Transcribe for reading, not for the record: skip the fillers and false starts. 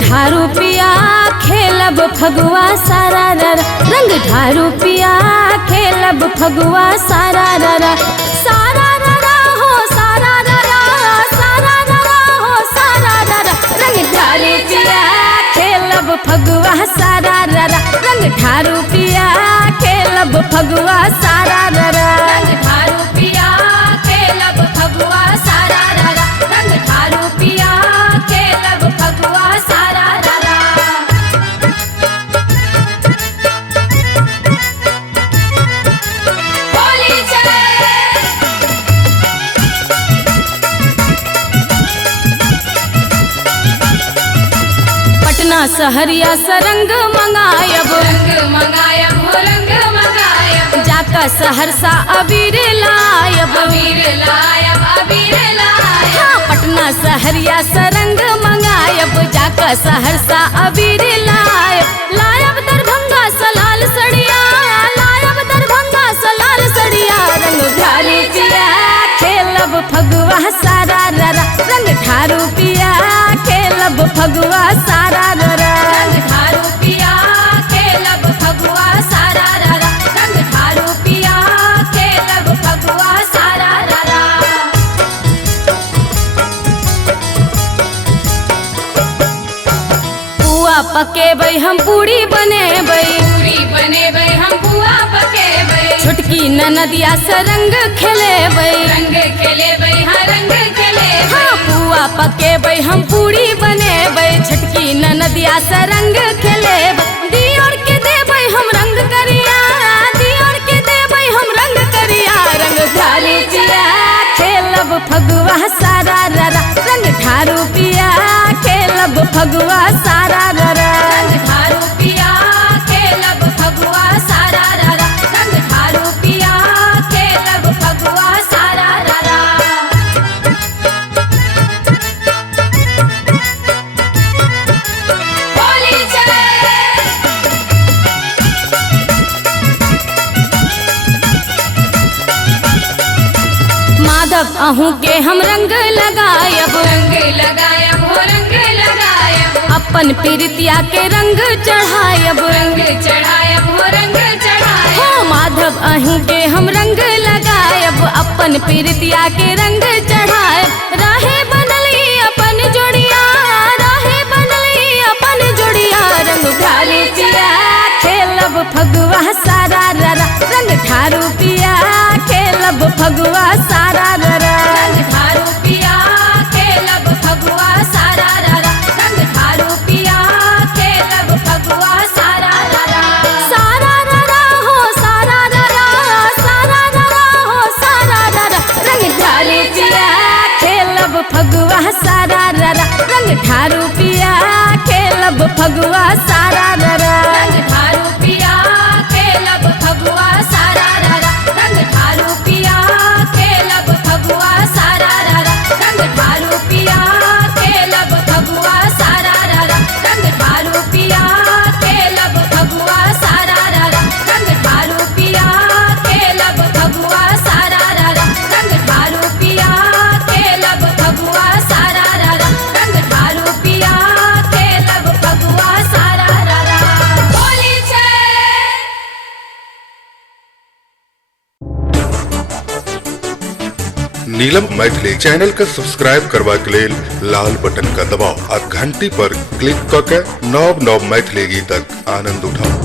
ढारू पिया खेलब फगुआ सारा ररा, रंग ढारू पिया खेलब फगुआ सारा ररा, सारा ररा हो सारा ररा, सारा ररा हो सारा ररा, रंग ढारू पिया खेलब फगुआ सारा ररा, रंग ढारू पिया खेलब फगुआ सारा ररा, रंग ढारू पिया खेलब फगुआ सारा ररा, रंग ढारू पिया खेलब फगुआ सारा ररा। होली पटना सहरिया सरंग मंगायब, रंग मंगायब हो रंग मंगायब, जाका सहरसा अबीर लायब, अबीर लायब, अबीर लायब, हाँ पटना सहरिया सरंग मंगायब, जाका सहरसा अबीर लायब, लायब दरभंगा सलाल सड़िया, लायब दरभंगा सलाल सड़िया, रंग ढारू पिया खेलब फगुआ सारा ररा, रंग ढारू पिया खेलब फगुआ सारा ररा, रंग ढारू पिया खेलब फगुआ सारा ररा, रंग ढारू पिया खेलब फगुआ सारा ररा। पुआ पकेबै हम पूरी बनेबै, पूरी बनेबै हम पुआ पकेबै, छोटकी ननदिया से रंग खेलेबै, रंग खेलेबै हाँ रंग खेलेबै, हाँ पुआ पकेबै हम पूरी बनेबै, छोटकी ननदिया से रंग खेलेबै, दियोर के देबै हम रंग करिया, दियोर के देबै हम रंग करिया, रंग ढारू पिया खेलब फगुआ सारा ररा, रंग ढारू पिया खेलब फगुआ सारा ररा, रंग ढारू पिया खेलब फगुआ सारा ररा, रंग ढारू पिया खेलब फगुआ सारा ररा। होली माधव अहूँ के हम रंग लगायब, रंग लगायब हो रंग लगायब, अपन प्रीतिया के रंग चढ़ायब, रंग चढ़ायब हो रंग चढ़ायब, हो माधव अहूँ के हम रंग लगायब, अपन प्रीतिया के रंग चढ़ायब, राहे बनली अपन जोड़िया, राहे बनली अपन जोड़िया, रंग ढारू पिया खेलब फगुआ सारा ररा, रंग ढारू पिया खेलब फगुआ सारा ररा, रंग ढारू पिया खेलब फगुआ सारा ररा, रंग ढारू पिया खेलब फगुआ सारा ररा, सारा ररा हो सारा ररा, सारा ररा हो सारा ररा, रंग ढारू पिया खेलब फगुआ सारा ररा, रंग ढारू पिया खेलब फगुआ सारा ररा, रंग ढारू पिया खेलब फगुआ सारा ररा, रंग ढारू पिया खेलब फगुआ सारा ररा, रंग ढारू पिया खेलब फगुआ सारा ररा, रंग ढारू पिया खेलब फगुआ सारा ररा, रंग ढारू पिया खेलब फगुआ सारा ररा, रंग ढारू पिया खेलब फगुआ सारा ररा, रंग ढारू पिया खेलब फगुआ सारा ररा। होली नीलम मैथिली चैनल का सब्सक्राइब करबा के लेल लाल बटन का दबाव आ घंटी पर क्लिक करके नव नव मैथिली गीतक आनंद उठाओ।